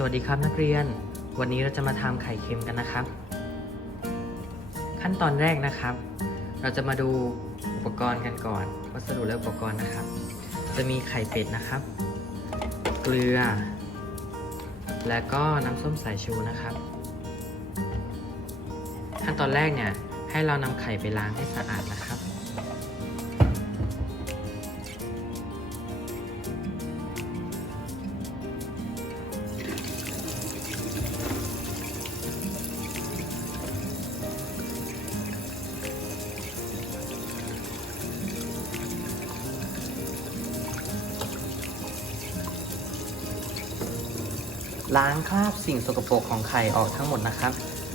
สวัสดีครับนักเรียน วันนี้เราจะมาทำไข่เค็มกันนะครับ ขั้นตอนแรกนะครับ เราจะมาดูอุปกรณ์กันก่อน วัสดุและอุปกรณ์นะครับ จะมีไข่เป็ดนะครับ เกลือ และก็น้ำส้มสายชูนะครับ ขั้นตอนแรกเนี่ยให้เรานำไข่ไปล้างให้สะอาดนะครับ ล้างคราบสิ่งสกปรกของไข่ออกทั้งหมดนะครับ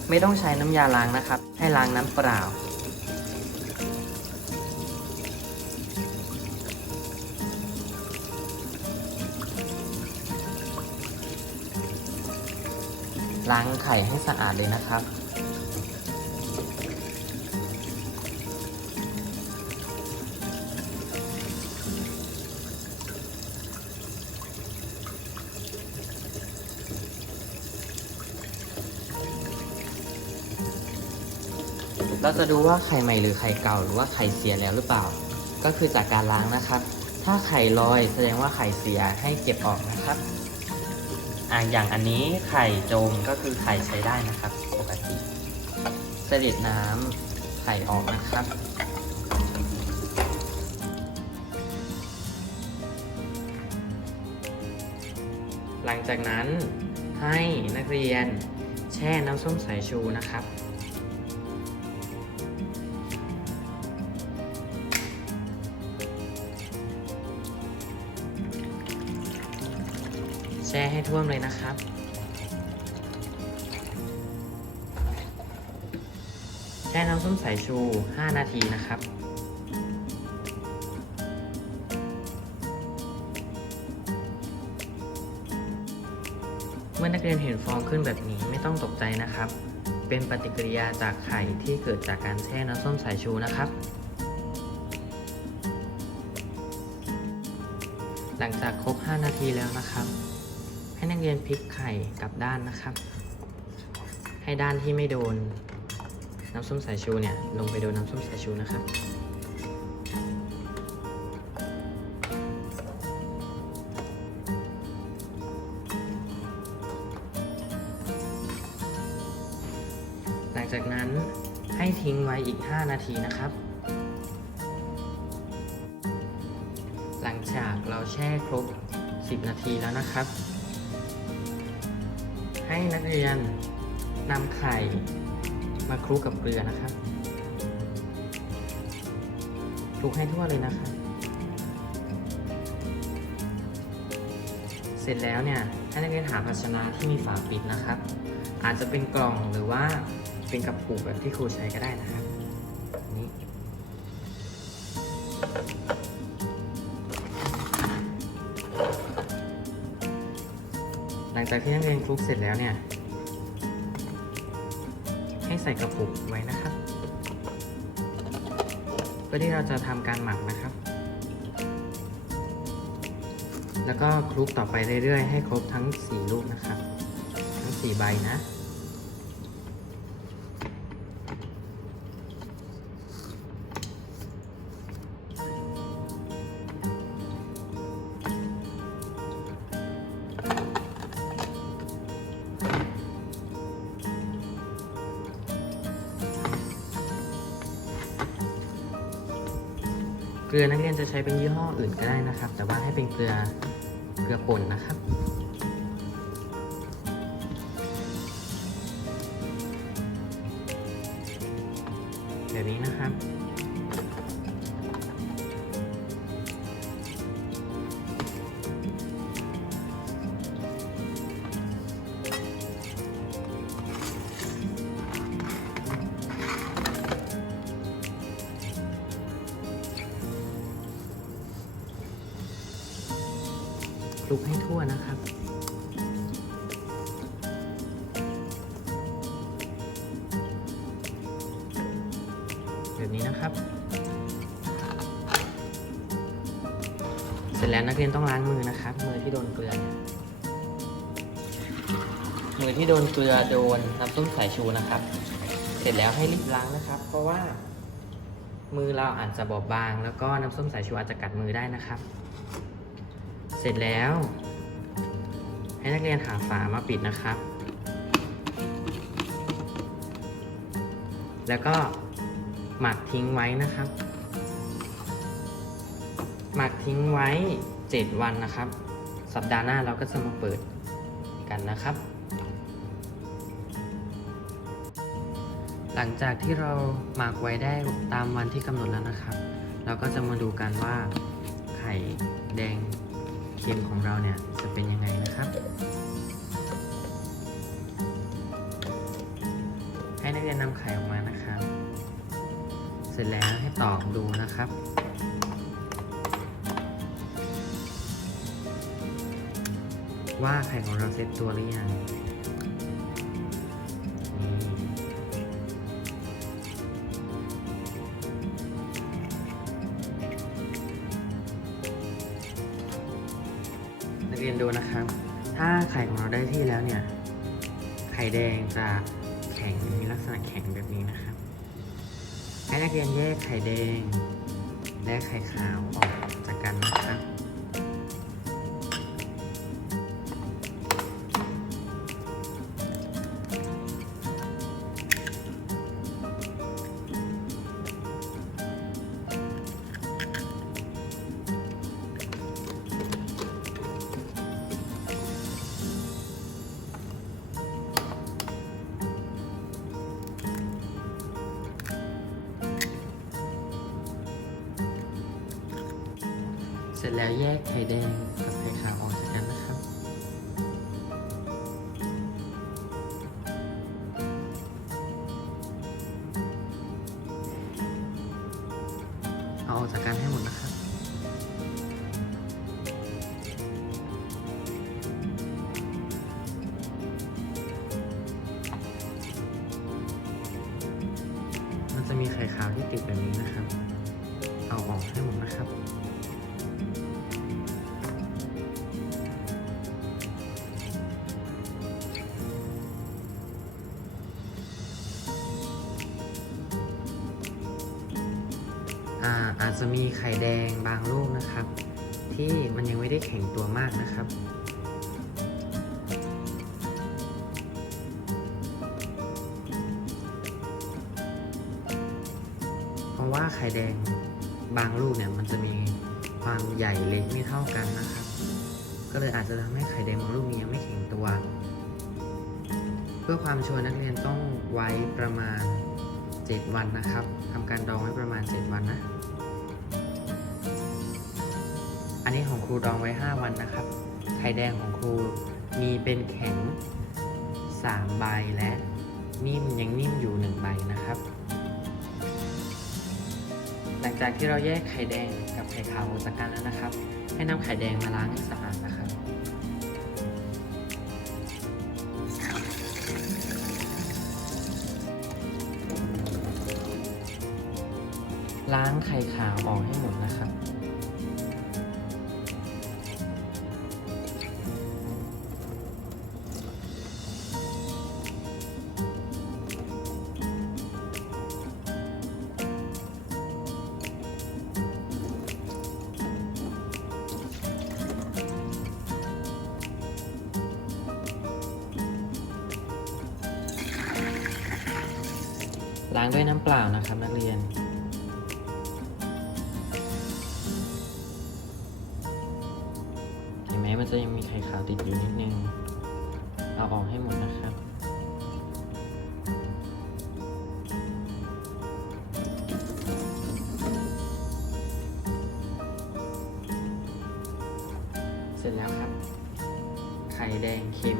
ไม่ต้องใช้น้ำยาล้างนะครับ ให้ล้างน้ำเปล่า ล้างไข่ให้สะอาดเลยนะครับ เราจะดูว่าไข่ใหม่หรือไข่เก่าหรือว่าไข่เสียแล้วหรือเปล่า ก็คือจากการล้างนะครับ ถ้าไข่ลอยแสดงว่าไข่เสียให้เก็บออกนะครับอ่าอย่างอันนี้ไข่จมก็คือไข่ใช้ได้นะครับ ปกติเสด็จน้ำไข่ออกนะครับหลังจากนั้นให้นักเรียนแช่น้ำส้มสายชูนะครับ ช่ให้ท่วมเลยนะครับ แช่น้ำส้มสายชู 5 นาทีนะครับ เมื่อนักเรียนเห็นฟองขึ้นแบบนี้ไม่ต้องตกใจนะครับ เป็นปฏิกิริยาจากไข่ที่เกิดจากการแช่น้ำส้มสายชูนะครับหลังจากครบ 5 นาทีแล้วนะครับ เรียนพลิกไข่กลับด้านนะครับ ให้ด้านที่ไม่โดนน้ำส้มสายชูเนี่ยลงไปโดนน้ำส้มสายชูนะครับหลังจากนั้นให้ทิ้งไว้อีก 5 นาทีนะครับ หลังจากเราแช่ครบ 10 นาทีแล้วนะครับ ให้นักเรียนนำไข่มาคลุกกับเกลือนะครับคลุกให้ทั่วเลยนะครับ เสร็จแล้วเนี่ยให้นักเรียนหาภาชนะที่มีฝาปิดนะครับ อาจจะเป็นกล่องหรือว่าเป็นกระปุกแบบที่ครูใช้ก็ได้นะครับ งจากที่นักเรียนคลุกเสร็จแล้วเนี่ย ให้ใส่กระปุกไว้นะครับ เพื่อที่เราจะทำการหมักนะครับ แล้วก็คลุกต่อไปเรื่อยๆ ให้ครบทั้ง 4 ลูกนะครับ ทั้ง 4 ใบนะ ลือนักเรียนจะใช้เป็นยี่ห้ออื่นก็ได้นะครับ แต่ว่าให้เป็นเกลือเกลือป่นนะครับ แบบนี้นะครับ คลุกให้ทั่วนะครับ แบบนี้นะครับ เสร็จแล้วนักเรียนต้องล้างมือนะครับ มือที่โดนเกลือ มือที่โดนเกลือโดนน้ำส้มสายชูนะครับ เสร็จแล้วให้รีบล้างนะครับ เพราะว่ามือเราอาจจะบอบบาง แล้วก็น้ำส้มสายชูอาจจะกัดมือได้นะครับ เสร็จแล้ว ให้นักเรียนหาฝามาปิดนะครับ แล้วก็หมักทิ้งไว้นะครับ หมักทิ้งไว้ 7 วันนะครับ สัปดาห์หน้าเราก็จะมาเปิดกันนะครับ หลังจากที่เราหมักไว้ได้ตามวันที่กำหนดแล้วนะครับ เราก็จะมาดูกันว่าไข่แดง เค็มของเราเนี่ยจะเป็นยังไงนะครับ ให้นักเรียนนำไข่ออกมานะครับ เสร็จแล้วให้ตอกดูนะครับว่าไข่ของเราเซ็ตตัวหรือยัง ไข่แดงจะแข็งมีลักษณะแข็งแบบนี้นะครับให้นักเรียนแยกไข่แดงและไข่ขาวออกจากกันนะครับ เสร็จแล้วแยกไข่แดงกับ จะมีไข่แดงบางลูกนะครับ ที่มันยังไม่ได้แข็งตัวมากนะครับ เพราะว่าไข่แดงบางลูกเนี่ยมันจะมีความใหญ่เล็กไม่เท่ากันนะครับ ก็เลยอาจจะทำให้ไข่แดงบางลูกนี้ยังไม่แข็งตัว เพื่อความชัวร์นักเรียนต้องไว้ประมาณ 7 วันนะครับทำการดองไว้ประมาณ 7 วันนะ อันนี้ของครูดองไว้ 5 วันนะครับ ไข่แดงของครูมีเป็นแข็ง 3 ใบและนิ่มยังนิ่มอยู่ 1 ใบนะครับ หลังจากที่เราแยกไข่แดงกับไข่ขาวออกจากกันแล้วนะครับ ให้นำไข่แดงมาล้างให้สะอาดนะครับล้างไข่ขาวออกให้หมดนะครับ ล้างด้วยน้ำเปล่านะครับนักเรียน เห็นไหมมันจะยังมีไข่ขาวติดอยู่นิดนึง เอาออกให้หมดนะครับเสร็จแล้วครับ ไข่แดงเค็ม